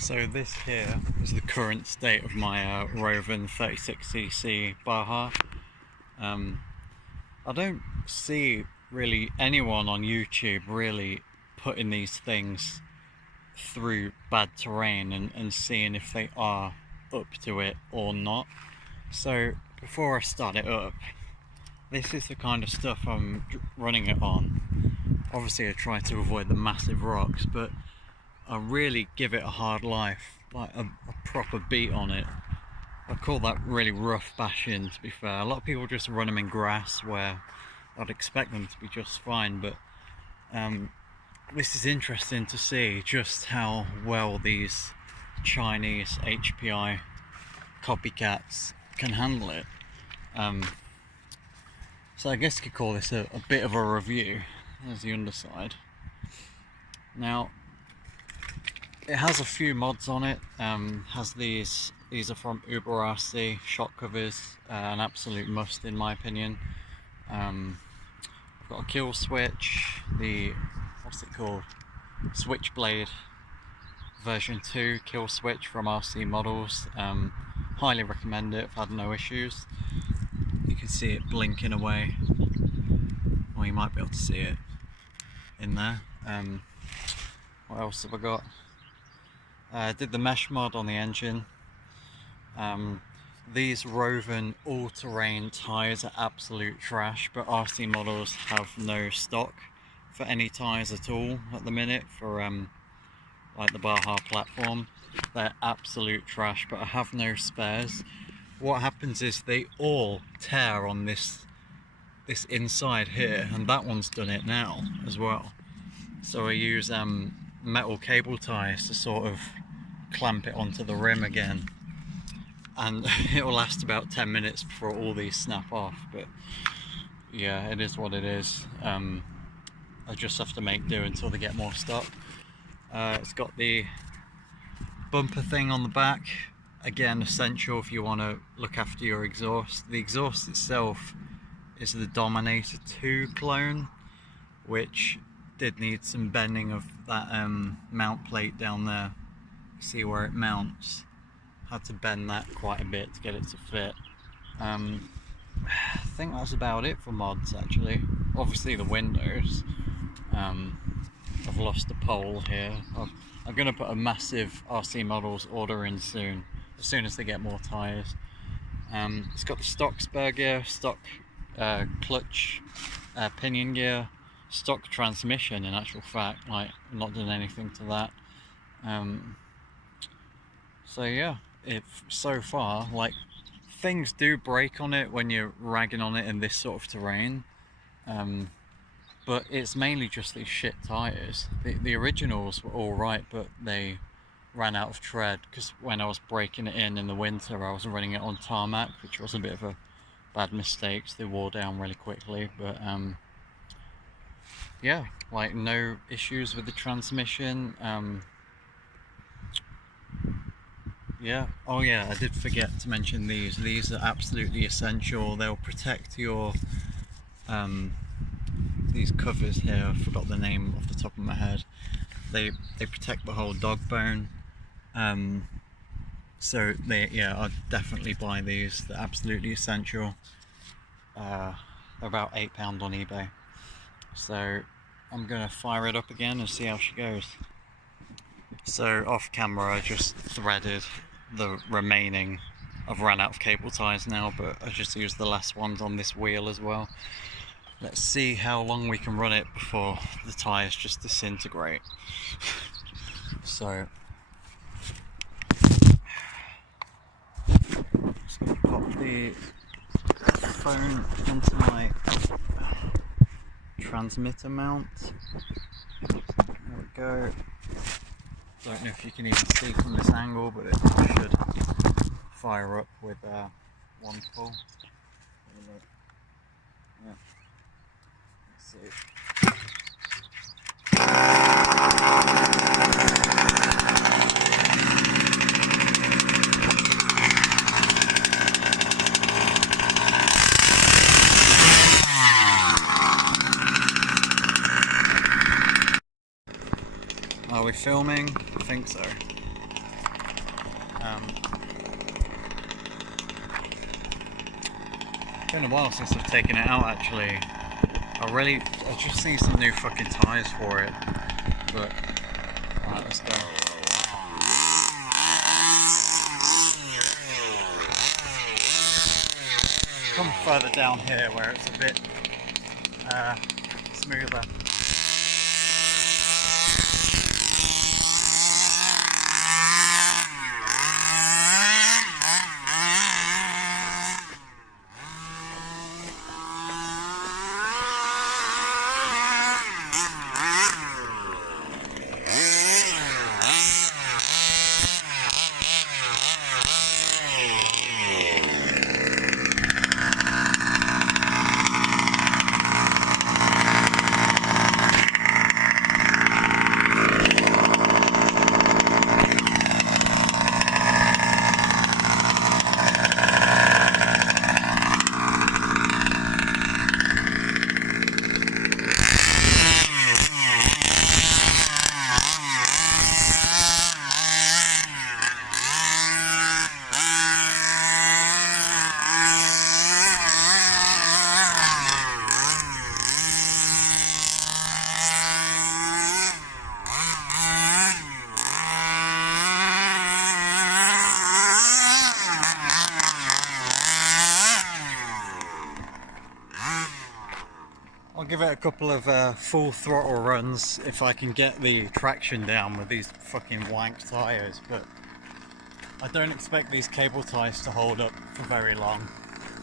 So this here is the current state of my Rovan 36cc Baja. I don't see really anyone on YouTube really putting these things through bad terrain and seeing if they are up to it or not. So before I start it up, this is the kind of stuff I'm running it on. Obviously I try to avoid the massive rocks, but I really give it a hard life, like a proper beat on it. I call that really rough bashing, to be fair. A lot of people just run them in grass where I'd expect them to be just fine, but this is interesting to see just how well these Chinese HPI copycats can handle it. So I guess you could call this a bit of a review. There's the underside. Now, it has a few mods on it. Has these are from Uber RC shock covers, an absolute must in my opinion. I've got a kill switch, the what's it called, Switchblade version 2 kill switch from RC Models. Highly recommend it. I've had no issues. You can see it blinking away, or you might be able to see it in there. What else have I got? Did the mesh mod on the engine. These Rovan all-terrain tyres are absolute trash, but RC Models have no stock for any tyres at all at the minute for like the Baja platform. They're absolute trash, but I have no spares. What happens is they all tear on this inside here, and that one's done it now as well. So I use metal cable ties to sort of clamp it onto the rim again, and it will last about 10 minutes before all these snap off. But yeah, it is what it is. I just have to make do until they get more stock. It's got the bumper thing on the back, again essential if you want to look after your exhaust. The exhaust itself is the Dominator 2 clone, which did need some bending of that mount plate down there. See where it mounts, had to bend that quite a bit to get it to fit. I think that's about it for mods actually. Obviously the windows, I've lost the pole here. I'm going to put a massive RC Models order in soon, as soon as they get more tyres. It's got the stock spur gear, stock clutch, pinion gear, stock transmission in actual fact, like I'm not doing anything to that. So yeah, so far, like, things do break on it when you're ragging on it in this sort of terrain, but it's mainly just these shit tyres. The originals were alright, but they ran out of tread, because when I was breaking it in the winter I was running it on tarmac, which was a bit of a bad mistake, so they wore down really quickly. But yeah, like, no issues with the transmission. Yeah, oh yeah, I did forget to mention these are absolutely essential. They'll protect your these covers here, I forgot the name off the top of my head. They protect the whole dog bone. So yeah, I'd definitely buy these. They're absolutely essential. They're about £8 on eBay. So I'm gonna fire it up again and see how she goes. So off camera I just threaded the remaining, I've run out of cable ties now, but I just used the last ones on this wheel as well. Let's see how long we can run it before the tyres just disintegrate. So just going to pop the phone into my transmitter mount. There we go. Don't know if you can even see from this angle, but it should fire up with one pull. Yeah. Let's see. Are we filming? I think so. It's been a while since I've taken it out actually. I just need some new fucking tyres for it. But, alright, let's go. Come further down here where it's a bit smoother. I'll give it a couple of full throttle runs if I can get the traction down with these fucking wank tyres, but I don't expect these cable ties to hold up for very long.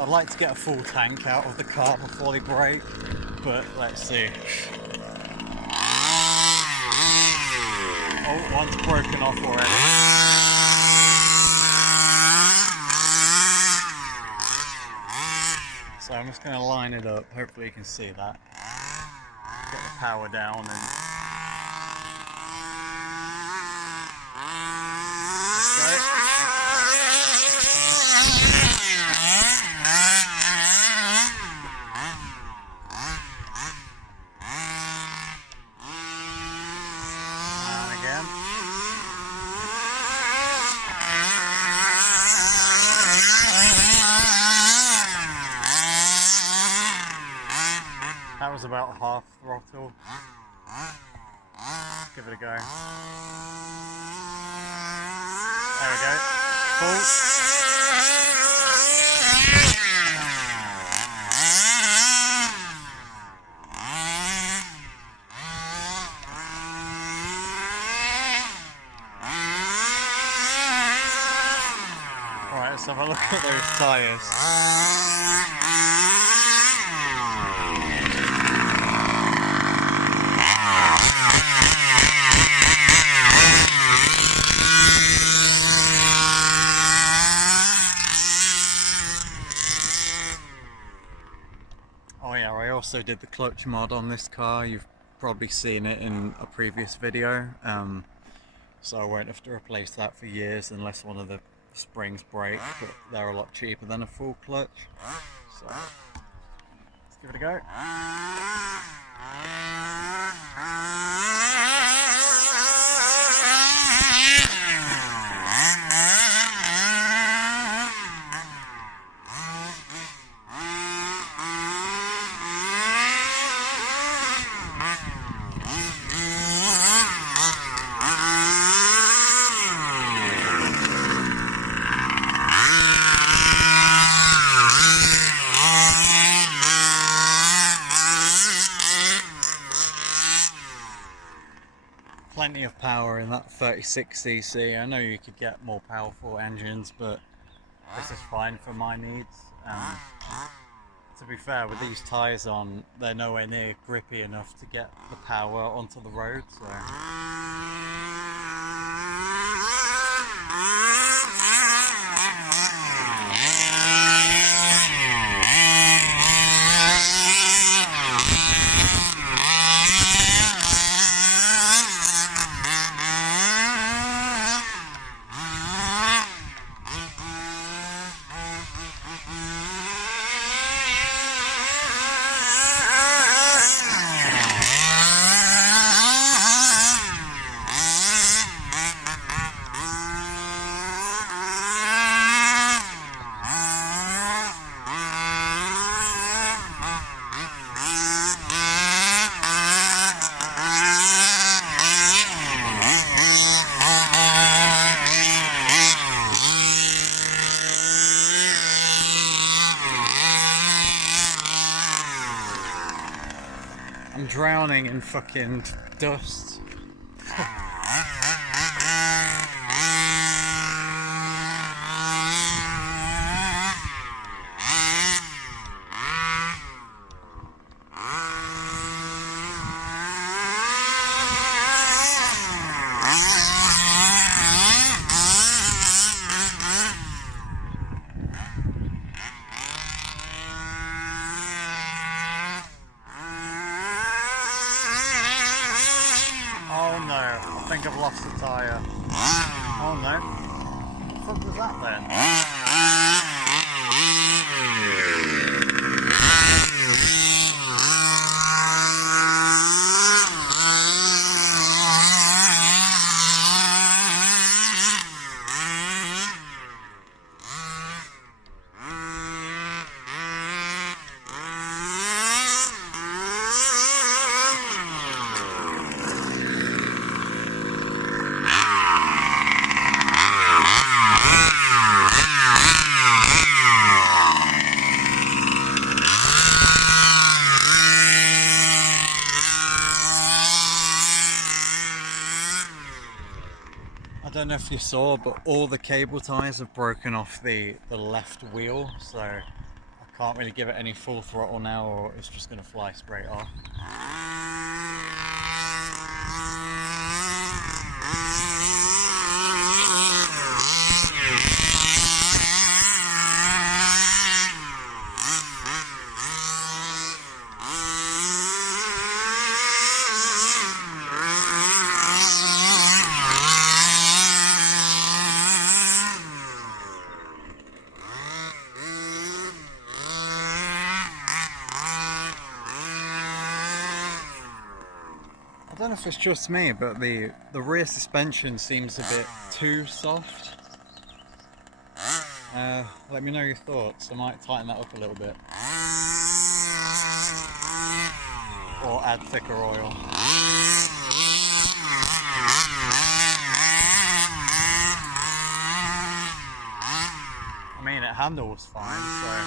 I'd like to get a full tank out of the car before they break, but let's see. Oh, one's broken off already. So I'm just going to line it up, hopefully you can see that. Get the power down and... Let's go. And again. That was about half throttle. Give it a go. There we go. Full. Alright, let's have a look at those tyres. Oh yeah, I also did the clutch mod on this car. You've probably seen it in a previous video. So I won't have to replace that for years unless one of the springs break, but they're a lot cheaper than a full clutch. So let's give it a go. Plenty of power in that 36cc. I know you could get more powerful engines, but this is fine for my needs. To be fair, with these tyres on, they're nowhere near grippy enough to get the power onto the road, so... I'm drowning in fucking dust. Oh no, I think I've lost the tyre. Oh no. What the fuck was that then? I don't know if you saw, but all the cable ties have broken off the left wheel, so I can't really give it any full throttle now, or it's just going to fly straight off. I don't know if it's just me, but the rear suspension seems a bit too soft. Let me know your thoughts. I might tighten that up a little bit. Or add thicker oil. I mean, it handles fine, so...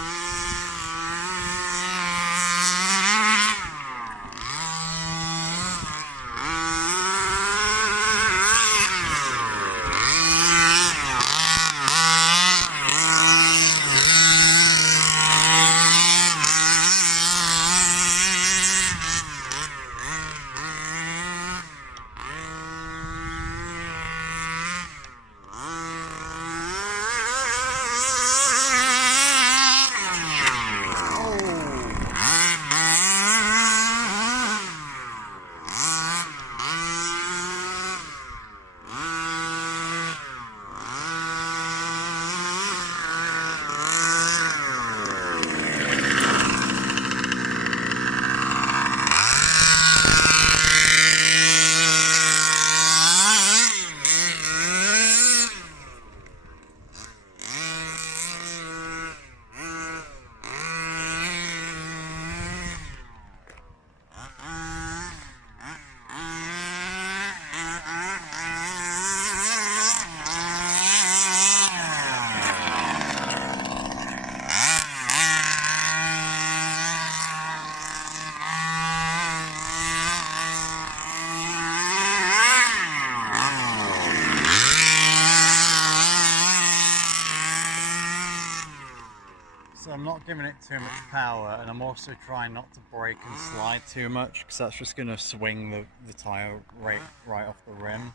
So I'm not giving it too much power, and I'm also trying not to brake and slide too much, because that's just going to swing the tyre right off the rim.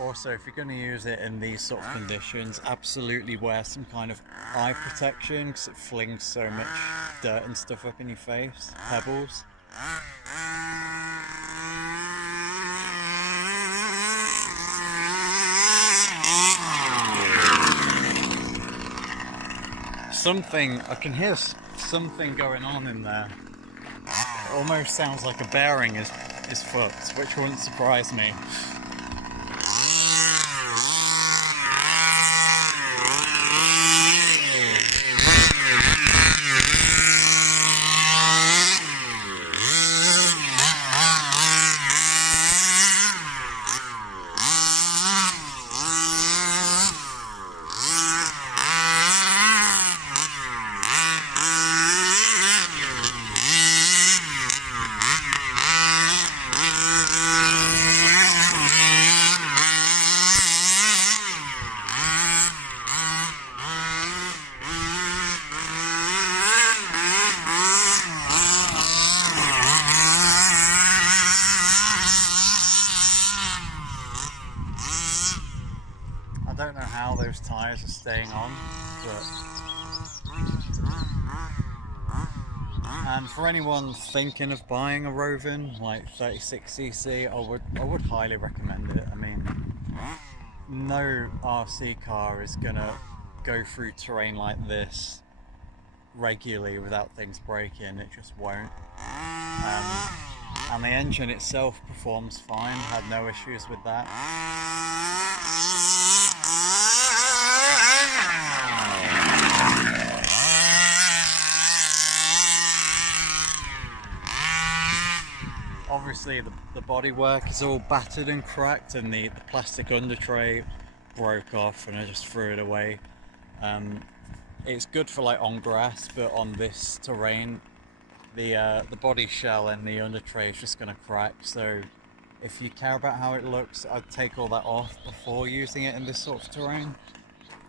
Also, if you're going to use it in these sort of conditions, absolutely wear some kind of eye protection, because it flings so much dirt and stuff up in your face, pebbles. I can hear something going on in there. It almost sounds like a bearing is fucked, which wouldn't surprise me. don't know how those tyres are staying on, but... And for anyone thinking of buying a Rovan, like 36cc, I would highly recommend it. I mean, no RC car is gonna go through terrain like this regularly without things breaking. It just won't. And the engine itself performs fine, had no issues with that. Obviously the bodywork is all battered and cracked, and the plastic under tray broke off and I just threw it away. It's good for like on grass, but on this terrain the body shell and the under tray is just going to crack. So if you care about how it looks, I'd take all that off before using it in this sort of terrain.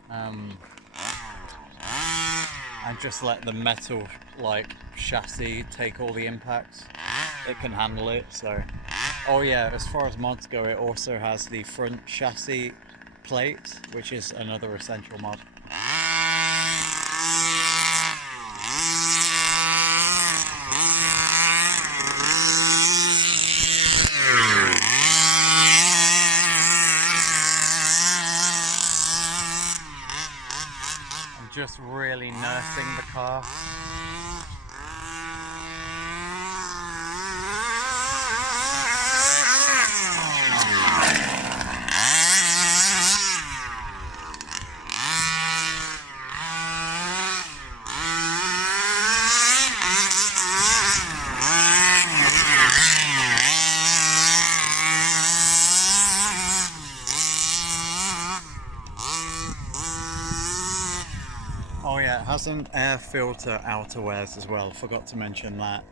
And just let the metal like chassis take all the impacts. It can handle it. So, oh yeah, as far as mods go, it also has the front chassis plate, which is another essential mod. I'm just really nursing the car. Oh yeah, it has an air filter outerwears as well, forgot to mention that.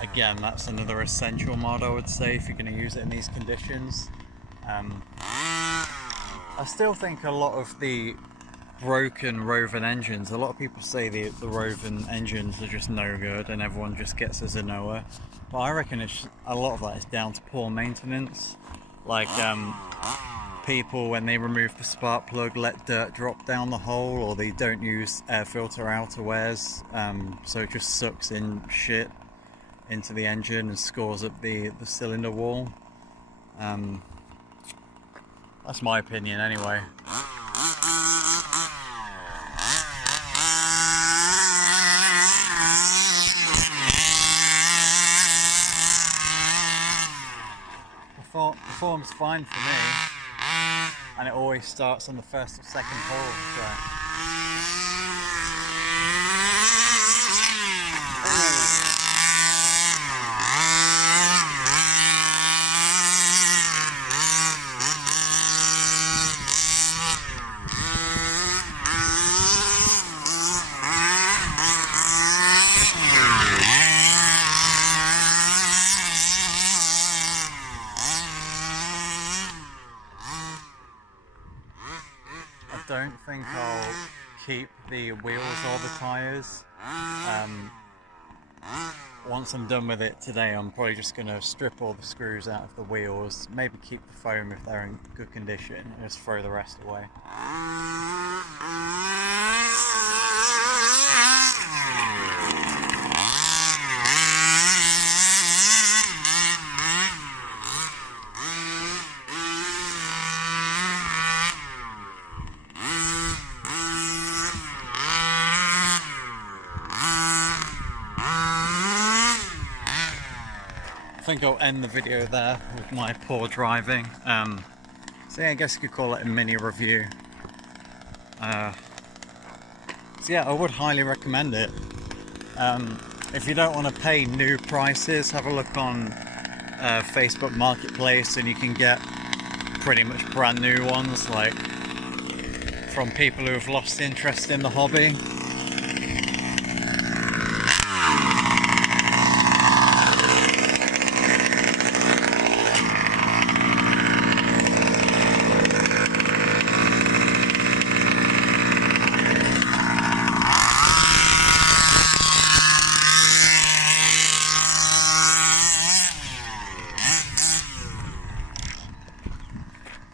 Again, that's another essential mod, I would say, if you're going to use it in these conditions. I still think a lot of the broken Rovan engines, a lot of people say the Rovan engines are just no good and everyone just gets a Zenoa, but I reckon a lot of that is down to poor maintenance. Like people, when they remove the spark plug, let dirt drop down the hole, or they don't use air filter outerwears, so it just sucks in shit into the engine and scores up the cylinder wall. That's my opinion anyway. Performs fine for me, and it always starts on the first or second pull, so. I don't think I'll keep the wheels or the tyres. Once I'm done with it today, I'm probably just going to strip all the screws out of the wheels, maybe keep the foam if they're in good condition, and just throw the rest away. I think I'll end the video there with my poor driving. So yeah, I guess you could call it a mini review. So yeah, I would highly recommend it. If you don't want to pay new prices, have a look on Facebook Marketplace and you can get pretty much brand new ones, like from people who have lost interest in the hobby.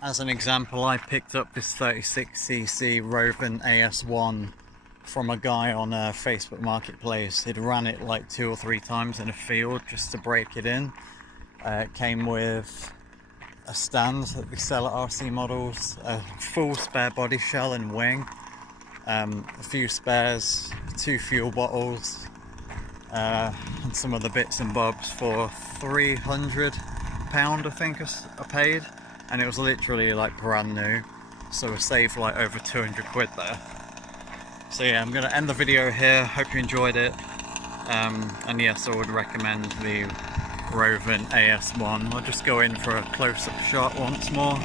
As an example, I picked up this 36cc Rovan AS1 from a guy on a Facebook Marketplace. He'd ran it like 2 or 3 times in a field just to break it in. It came with a stand that we sell at RC Models, a full spare body shell and wing, a few spares, 2 fuel bottles, and some other bits and bobs for £300 I think I paid, and it was literally like brand new, so we saved like over 200 quid there. So yeah, I'm gonna end the video here. Hope you enjoyed it, and yes, I would recommend the Rovan AS1. I'll just go in for a close-up shot once more.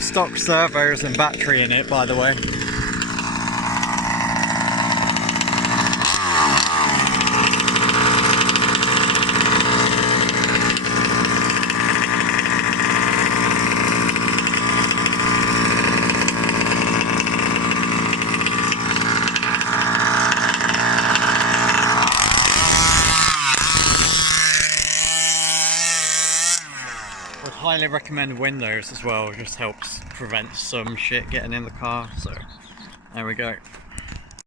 Stock servos and battery in it, by the way. Would highly recommend windows as well, it just helps prevent some shit getting in the car, so there we go.